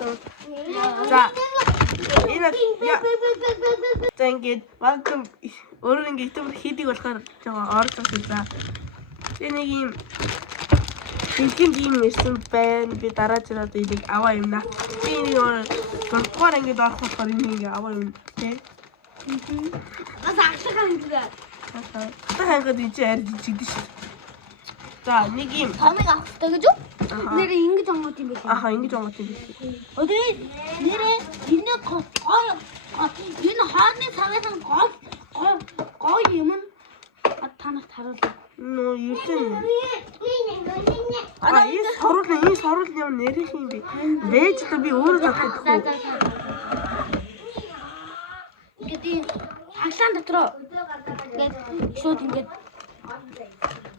За. Энэ за ингээд welcome өөрөө ингээд YouTube хийдэг болохоор жоо орж байгаа. Энийг юм хэлхийн юм ирсэн байна. Би дараа нь одоо энийг аваа юм наа. Би энийг гурван ингээд орох болохоор энийг аваа юм тий. Бас ахшиг хангад. Та хангад ичи арж ичигдэж шүү. За нэг юм Томыг авах хэрэгтэй гэж үү? Нэр ингэж онгот юм байх. аха ингэж онгот юм биш. Өдөр нэрээ энэ гой энэ хааны цавсан гой юм танах харуулъя. Нөө юусэн. Энэ соруулын юм нэрийнх юм би. Вэж та би өөрөө задахгүй. Ингээд хаглаан дотроо ингээд шууд ингээд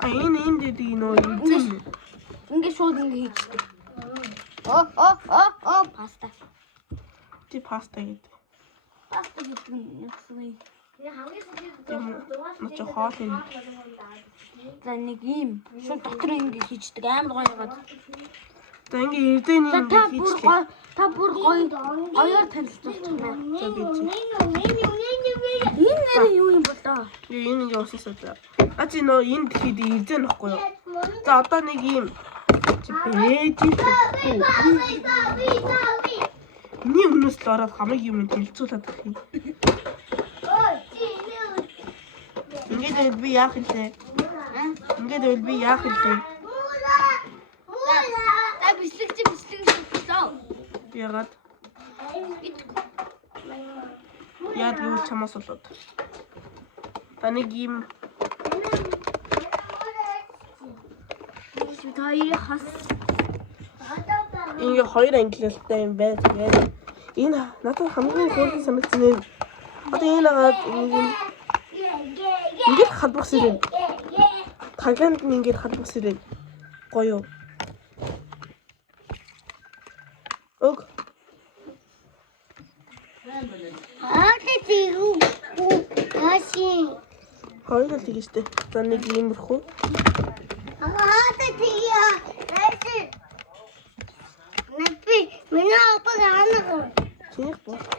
Энэ дэдийг нөө юусэн. ингээд шууд ингээд хийчихдэг. Оо паста. Ти паста гэдэг. Паста гэдэг нь яасан Наач хоол юм. За нэг юм шууд дотор ингээд хийчихдэг амар гоё ягаад. За ингээ эрдэний юм хийчихлээ. Та бүр гоёор танилцуулчих юм. За би чи. Энэ нэр юу юм бол доо? Энэ ингээ уусаа за. А чи нөө энд хэд эрдээ нөхгүй юу? За одоо нэг юм чи бэж. Миний өмнөөс л ороод хамаг юм хэлцүүлээд байх юм. Ингээд би яах вэ? Ингээд би яах вэ? Та бислэгч болоо. Ягаад? Яад гэвэл чамаас болоод. Та нэг юм Таяр хас. ингээ хоёр ангилалтай юм байна. Тэгээд энэ надад хамгийн хөөрхөн санагдсан юм. Одоо энэ агаад ингээд халбах сэрэн. Тагланд ингээд халбах сэрэн. Гоё. Ог. Тигүү. Хаши. Хоёр л тийштэй. За нэг иймэрхүү. Тигия. Миний апаг хаана. Чиний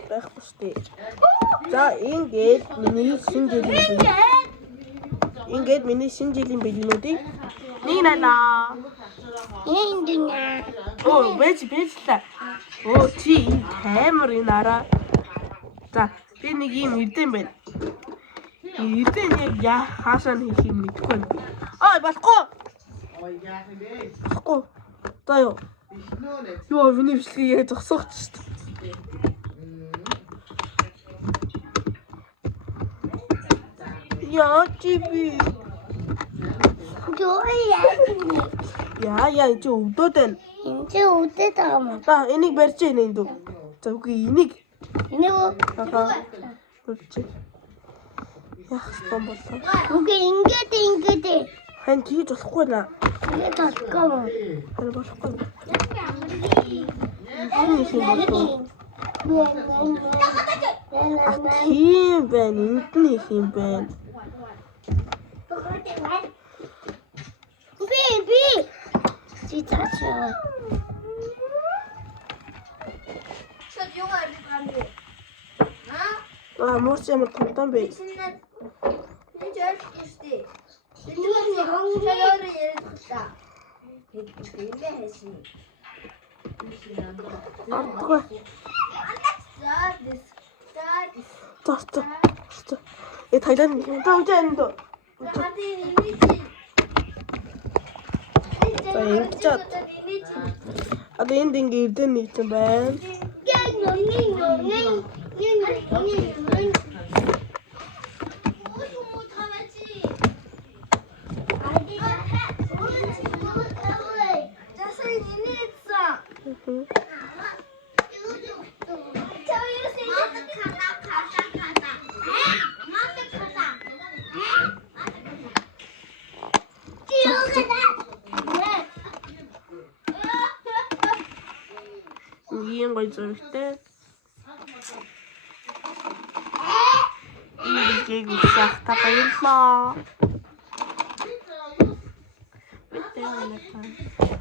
байхгүй штэ. За ингээд миний шинэ жилийн ингээд миний шинэ жилийн бэлгэнүүдийг нэг нанаа. Энд нэ. Оо бэж та. Оо чи камер энэ араа. За би нэг юм ирдэн байна. Ирдэн яг хаашаа хийх юм мэдэхгүй байна. Ой болохгүй. Болохгүй. За юу. Юу миний бичлэгийг яг зогсооч шүү дээ. Яа чи би. Яа чи өвдөд байна. Энд чи үдээд байгаа юм. Та энийг барьж яана энд үү? За үгүй энийг. Энийг Аха. Барьж. Яах юм бол. үгүй ингээд. Хан хийж болохгүй наа. Ингээд толгоо. Харин болохгүй. Энэ юм болов. Тийм байна. Эндний юм байна. Би. Чи цаашаа. Шот юу гардаг? Мөрч ямар томтон бэ? Энэ жишээ штэ. Энэ хангалтаар яриад та. Хэдийгээр хайсан. Ардгүй. За. Тайланд та үжээ энд. За энд ч одоо энд ингээ эрдэн нэгсэн байна. Ийм гоё зурагтай. Энийг үзэх та баярлалаа. Битээ